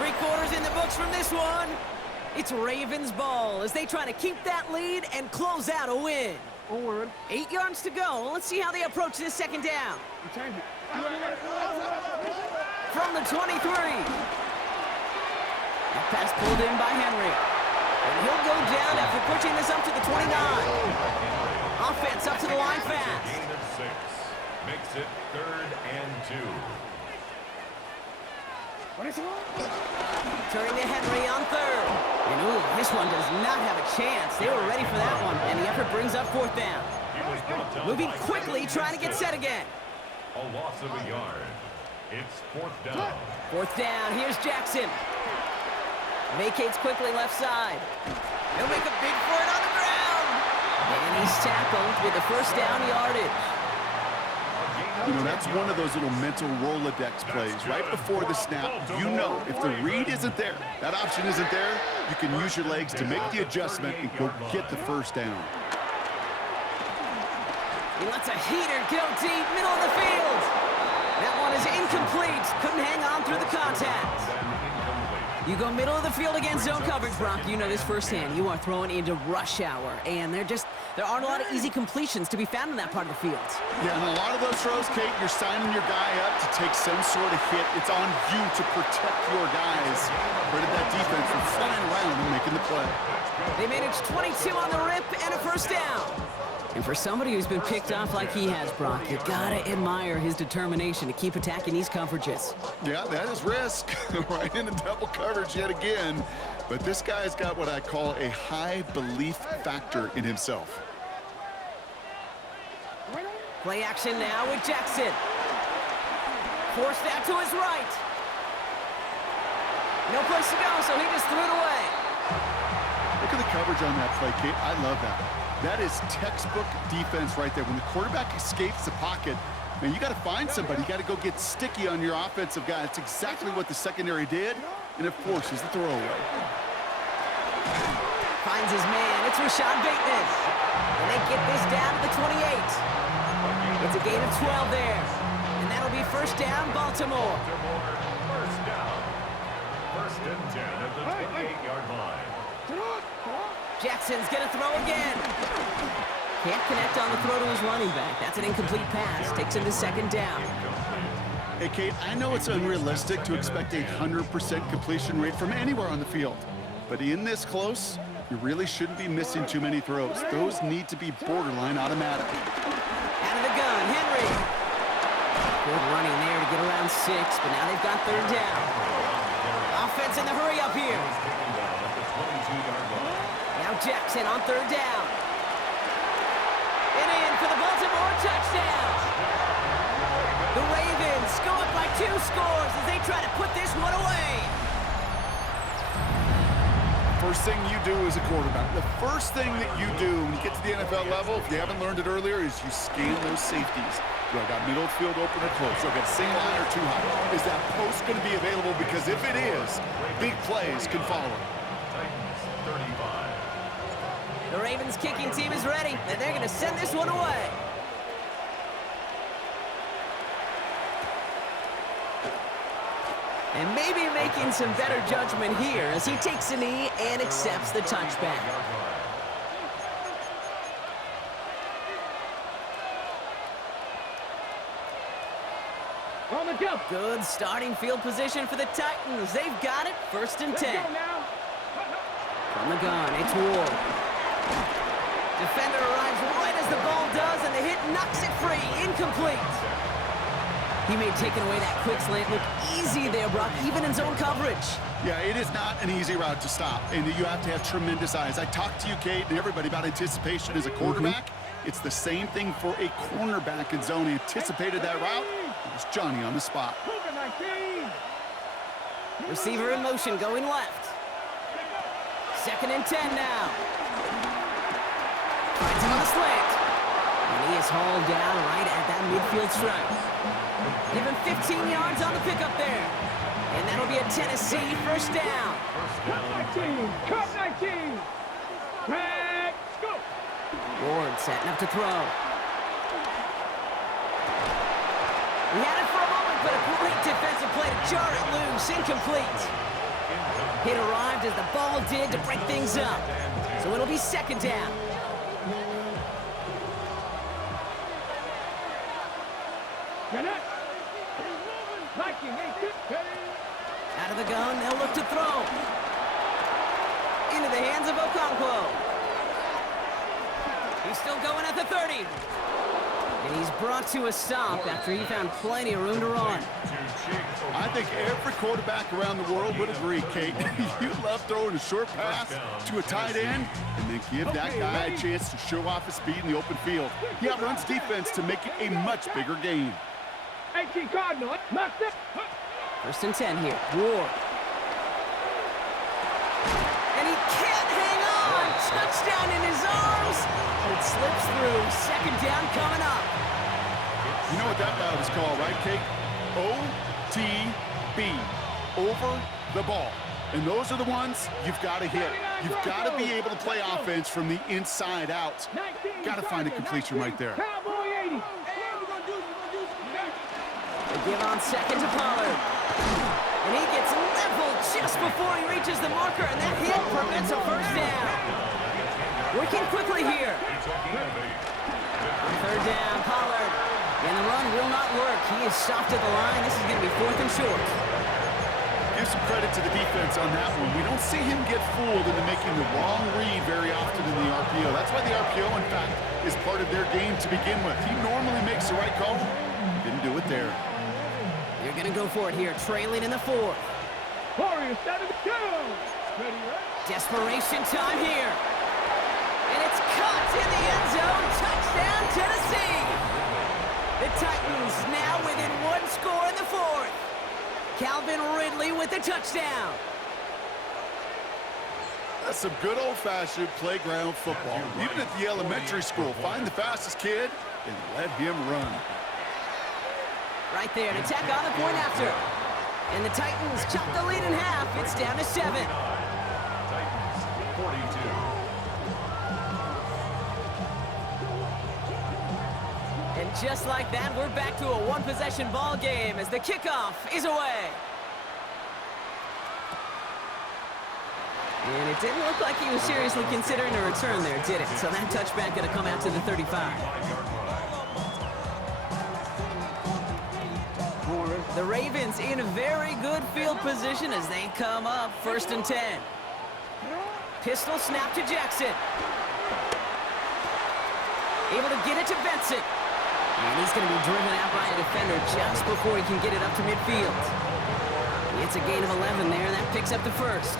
3 quarters in the books from this one. It's Ravens ball as they try to keep that lead and close out a win. 8 yards to go. Let's see how they approach this second down. From the 23. That pass pulled in by Henry. And he'll go down after pushing this up to the 29. Offense up to the line fast. Gain of 6 makes it 3rd and 2. Turning to Henry on 3rd. And ooh, this one does not have a chance. They were ready for that one, and the effort brings up 4th down. Moving quickly, trying to get set again. A loss of a yard. It's 4th down. 4th down, here's Jackson. Vacates quickly left side. He'll make a big for it on the ground. And he's tackled with the 1st down yardage. You know, that's one of those little mental Rolodex plays. Right before the snap, you know if the read isn't there, that option isn't there, you can use your legs to make the adjustment and go get the 1st down. He lets a heater go deep, middle of the field. That one is incomplete. Couldn't hang on through the contact. You go middle of the field against zone coverage, Brock. You know this firsthand. You are throwing into rush hour, and there aren't a lot of easy completions to be found in that part of the field. Yeah, and a lot of those throws, Kate, you're signing your guy up to take some sort of hit. It's on you to protect your guys. Credit that defense for flying around and making the play. They managed 22 on the rip and a 1st down. And for somebody who's been picked off like he has, Brock, you gotta admire his determination to keep attacking these coverages. Yeah, that is risk. Right into double coverage yet again. But this guy's got what I call a high belief factor in himself. Play action now with Jackson. Forced out to his right. No place to go, so he just threw it away. Look at the coverage on that play, Kate. I love that. That is textbook defense right there. When the quarterback escapes the pocket, man, you got to find somebody. You got to go get sticky on your offensive guy. That's exactly what the secondary did, and it forces the throwaway. Finds his man. It's Rashad Bateman. And they get this down to the 28. It's a gain of 12 there. And that'll be 1st down, Baltimore. 1st down. 1st and 10 at the 28-yard line. Jackson's going to throw again. Can't connect on the throw to his running back. That's an incomplete pass. Takes him to 2nd down. Hey, Kate, I know it's unrealistic to expect a 100% completion rate from anywhere on the field. But in this close, you really shouldn't be missing too many throws. Those need to be borderline automatic. Out of the gun, Henry. Good running there to get around 6, but now they've got 3rd down. Offense in the hurry up here. Now Jackson on 3rd down. And in for the Baltimore touchdown. The Ravens go up by 2 scores as they try to put this one away. First thing you do as a quarterback, the first thing that you do when you get to the NFL level, if you haven't learned it earlier, is you scan those safeties. Do I got middle field open or close? Do I got single high or too high? Is that post going to be available? Because if it is, big plays can follow. The Ravens kicking team is ready, and they're going to send this one away. And maybe making some better judgment here as he takes a knee and accepts the touchback. On the jump. Good starting field position for the Titans. They've got it, 1st and 10. From the gun, it's Ward. Defender arrives right as the ball does, and the hit knocks it free. Incomplete. He may have taken away that quick slant. Look easy there, Brock, even in zone coverage. Yeah, it is not an easy route to stop, and you have to have tremendous eyes. I talked to you, Kate, and everybody about anticipation as a quarterback. It's the same thing for a cornerback in zone. He anticipated that route. It was Johnny on the spot. Receiver in motion, going left. 2nd and 10 now. Finds him on the slant. And he is hauled down right at that midfield stripe. Give him 15 yards on the pickup there. And that'll be a Tennessee first down. Cut 19. Cut 19. Back. Go. Ward setting up to throw. He had it for a moment, but a great defensive play to jar it loose. Incomplete. It arrived as the ball did to break things up. So it'll be 2nd down. Get it. Liking, Out of the gun, they'll look to throw. Into the hands of Okonkwo. He's still going at the 30. And he's brought to a stop after he found plenty of room to run. I think every quarterback around the world would agree, Kate. You love throwing a short pass to a tight end and then give that guy a chance to show off his speed in the open field. He outruns defense to make it a much bigger game. 18 Cardinal. Left it. 1st and 10 here. Ward. And he can't hang on. Touchdown in his arms. And it slips through. 2nd down coming up. You know what that route is called, right, Kate? OTB. Over the ball. And those are the ones you've got to hit. You've got to be able to play offense from the inside out. Got to find a completion right there. Cowboy 80. They give on 2nd to Pollard. And he gets leveled just before he reaches the marker, and that hit prevents a first down. Working quickly here. On 3rd down, Pollard. And the run will not work. He is stopped at the line. This is going to be 4th and short. Give some credit to the defense on that one. We don't see him get fooled into making the wrong read very often in the RPO. That's why the RPO, in fact, is part of their game to begin with. He normally makes the right call. Didn't do it there. You're going to go for it here, trailing in the 4th. Warriors 7 to go. Ready, right? Desperation time here. And it's caught in the end zone. Touchdown, Tennessee. The Titans now within 1 score in the 4th. Calvin Ridley with the touchdown. That's some good old-fashioned playground football. Even at the elementary school, find the fastest kid and let him run. Right there, an attack on the point after. And the Titans chop the lead in half. It's down to 7. Titans 42. And just like that, we're back to a one-possession ball game as the kickoff is away. And it didn't look like he was seriously considering a return there, did it? So that touchback going to come out to the 35. The Ravens in a very good field position as they come up 1st and 10. Pistol snap to Jackson. Able to get it to Benson. And he's going to be driven out by a defender just before he can get it up to midfield. It's a gain of 11 there, and that picks up the 1st.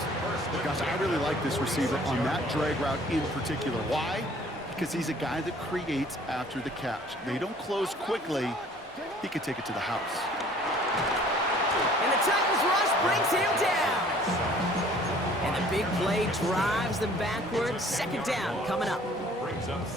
Gosh, I really like this receiver on that drag route in particular. Why? Because he's a guy that creates after the catch. They don't close quickly. He could take it to the house. And the Titans rush brings him down. And the big play drives them backwards. 2nd down coming up.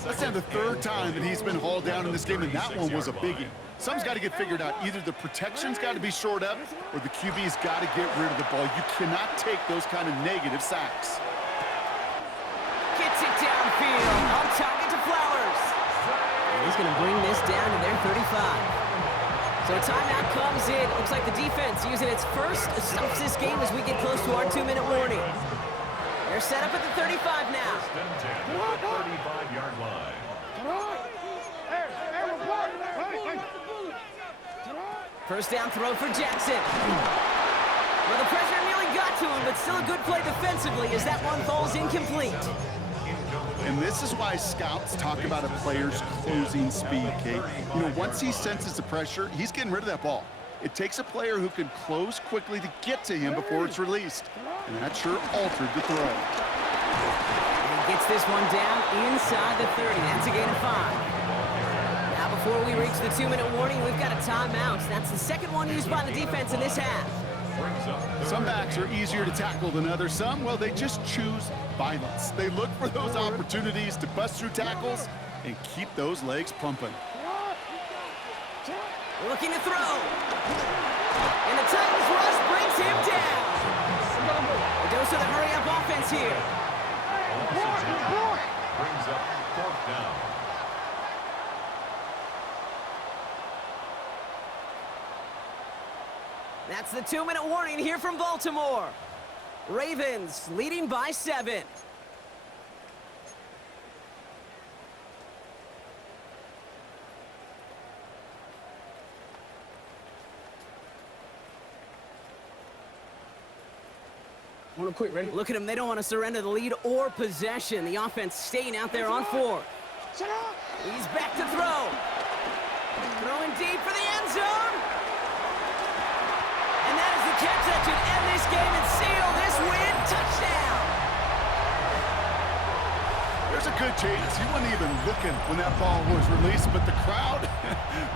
That's now the 3rd time that he's been hauled down in this game, and that one was a biggie. Something's got to get figured out. Either the protection's got to be shored up or the QB's got to get rid of the ball. You cannot take those kind of negative sacks. Gets it downfield. On target to Flowers. And he's going to bring this down to their 35. So a timeout comes in. Looks like the defense using its first stops this game as we get close to our 2-minute warning. They're set up at the 35 now. 35-yard line. First down throw for Jackson. Well, the pressure nearly got to him, but still a good play defensively as that one falls incomplete. And this is why scouts talk about a player's closing speed, Kate. You know, once he senses the pressure, he's getting rid of that ball. It takes a player who can close quickly to get to him before it's released. And that sure altered the throw. And he gets this one down inside the 30. That's a gain of 5. Now, before we reach the 2-minute warning, we've got a timeout. That's the second one used by the defense in this half. brings up third. Some backs are easier to tackle than others. Some, well, they just choose violence. They look for those opportunities to bust through tackles and keep those legs pumping. Looking to throw. And the Titans rush brings him down. A dose of the hurry-up offense here. Brings up fourth down. That's the 2-minute warning here from Baltimore. Ravens leading by 7. One quick, ready? Look at them. They don't want to surrender the lead or possession. The offense staying out there on 4. He's back to throw. Throwing deep for the end zone. And that is the catch that should end this game and seal this win. Touchdown. There's a good chance he wasn't even looking when that ball was released, but the crowd,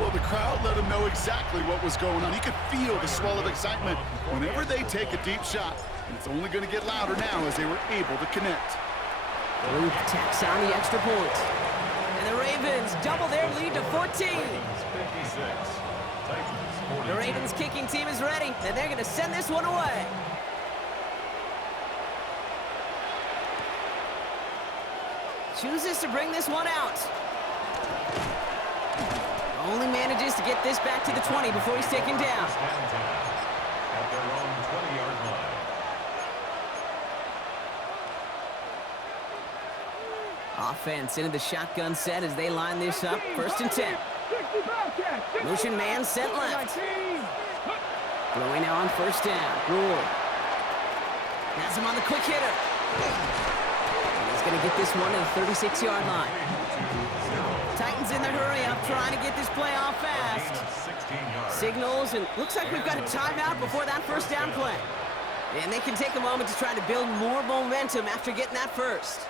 well, the crowd let him know exactly what was going on. He could feel the swell of excitement whenever they take a deep shot. And it's only going to get louder now as they were able to connect. Luke tacks on the extra point. And the Ravens double their lead to 14. 56. Titans 42. The Ravens kicking team is ready, and they're going to send this one away. Chooses to bring this one out. Only manages to get this back to the 20 before he's taken down. First and 10 at their own 20-yard line. Offense into the shotgun set as they line this up. First and 10. Motion man sent left. Throwing now on first down. Ward has him on the quick hitter. And he's going to get this one to the 36-yard line. Titans in the hurry up, trying to get this play off fast. 16 yards. Signals, and looks like we've got a timeout before that first down play. And they can take a moment to try to build more momentum after getting that first.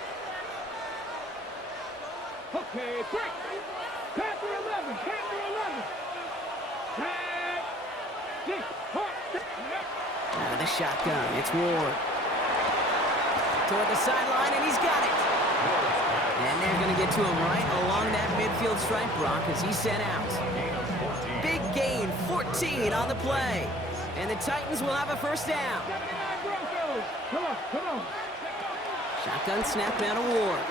Okay, quick. Panther 11, Panther 11. Tag. Deep. Out of the shotgun, it's Ward. Toward the sideline, and he's got it. And they're going to get to him right along that midfield stripe, Brock, as he's sent out. Big gain, 14 on the play. And the Titans will have a first down. 79 Broncos. Come on, come on. Shotgun snap down to Ward.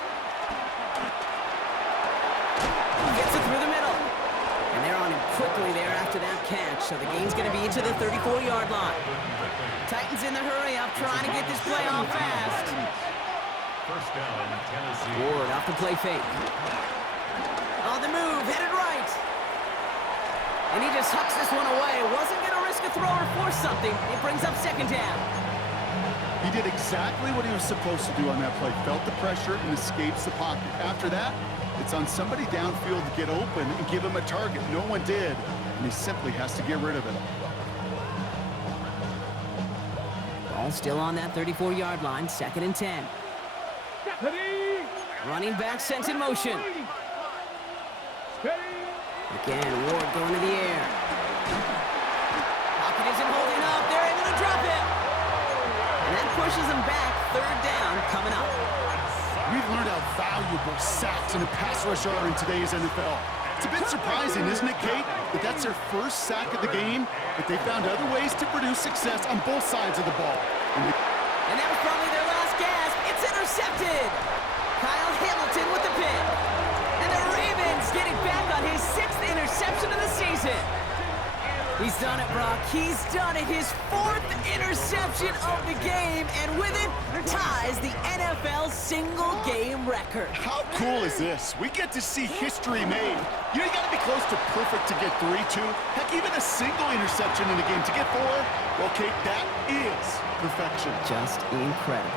Gets it through the middle. And they're on him quickly there after that catch. So the game's going to be into the 34-yard line. Titans in the hurry up, trying to get this play off fast. First down, Tennessee. Ward off the play fake. On the move, headed right. And he just hucks this one away. Wasn't going to risk a throw or force something. It brings up second down. He did exactly what he was supposed to do on that play. Felt the pressure and escapes the pocket. After that, it's on somebody downfield to get open and give him a target. No one did, and he simply has to get rid of it. Ball still on that 34-yard line, second and 10. Running back sent in motion. Again, Ward going to the air. Pocket isn't holding up. They're able to drop it. And that pushes them back. Third down coming up. We've learned how valuable sacks and a pass rush are in today's NFL. It's a bit surprising, isn't it, Kate, that that's their first sack of the game, but they found other ways to produce success on both sides of the ball. And that was probably their last gasp. It's intercepted. Kyle Hamilton with the pick. And the Ravens get it back on his 6th interception of the season. He's done it, Brock. He's done it. His 4th interception of the game, and with it, ties the NFL single-game record. How cool is this? We get to see history made. You got to be close to perfect to get 3, 2. Heck, even a single interception in a game to get 4. Well, Kate, that is perfection. Just incredible.